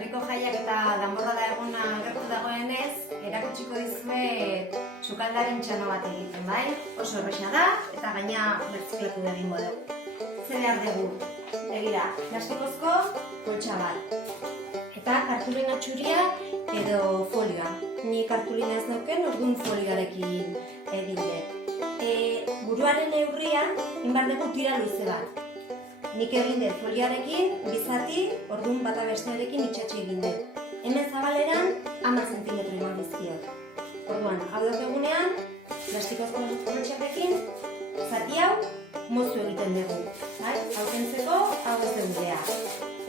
Herriko jaiak eta danborrada eguna gertu dagoenez, erakutsiko dizuet sukaldaren txano bat egiten, bai? Oso erresa da eta gaina bertziklatu egingo dugu. Zer behar dugu? Begira, plastikozko poltsa bat. Eta kartulina txuria edo folioa. Ni kartulina ez dauken, orduan folioarekin egin dut. Buruaren neurrian, inbar dugu tira luze bat. Nik egin dut folioarekin, bizati, orduan bata bestearekin itxatxe egin dut. Hemen zabaleran, 10 zentimetro eman dizkiot. Orduan, hau daukegunean, plastikozko poltsarekin, zati hau, moztu egiten dugu. Hau kentzeko, hau ez dugudea.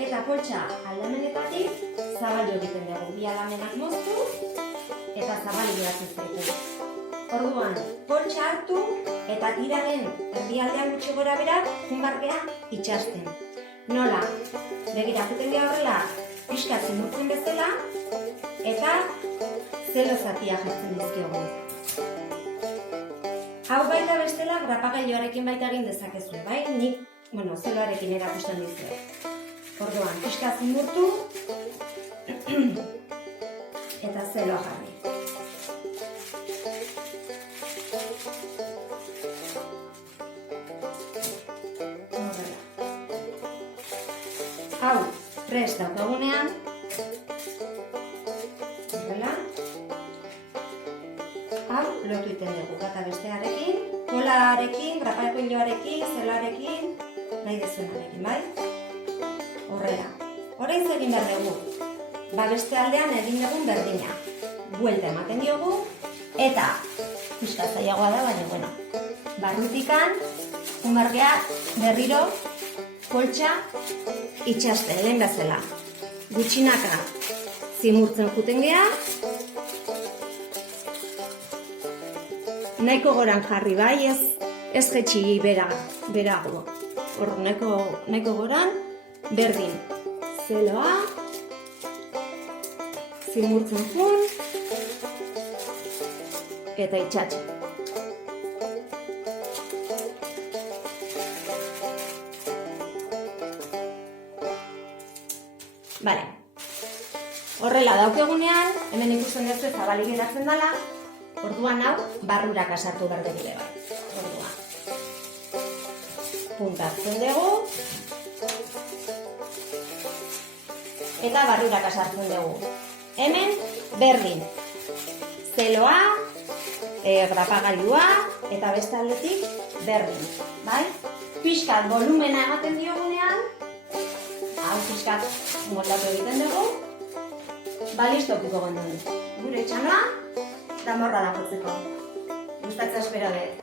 Eta poltsa aldamenetatik, zabaldu egiten dugu. Bi aldamenak moztu, eta zabali geratzen zaigu. Orduan, poltsa hartu eta tiraren erdialdean gutxi gora bera junbargea itxasten. Nola? Begira, zuten geha horrela, pixka zimurtzen bezala eta zelo zatia jartzen dizkiogu. Hau baita bestela grapagailuarekin baita egin dezakezu, bai? Nik, zeloarekin erakusten dizuet. Orduan, pixka zimurtu eta zeloa jarri. Hau, prest daukagunean, horrela, hau lotu iten dugu, bata bestearekin, kolarekin, grapagailuarekin, zeloarekin, nahi dezuenarekin, bai? Horrela. Orain egin behar dugu, beste aldean egin dugun berdina. Buelta ematen diogu, eta pixka zailagoa da, baina, barrutikan, junbargea berriro, poltsa itxasten, lehen bezala. Gutxinaka zimurtzen juten geha. Nahiko goran jarri bai, ez jetxi berago. Hor, nahiko goran, berdin. Zeloa, zimurtzen jun, eta itxatxe. Bale, horrela daukegunean, hemen ikusten duzu zabalik geratzen dela, orduan hau barrurak asartu behar dugule bai. Orduan, puntatzen dugu, eta barrurak asartzen dugu. Hemen, berdin, zeloa, grapagailua, eta beste aldetik, berdin, bai? Pixkat volumena ematen diogunean, hau pixkat moldatu egiten dugu, listo okiko gondun. Gure txanoa, danborrada jotzeko. Gustatzea espero dut.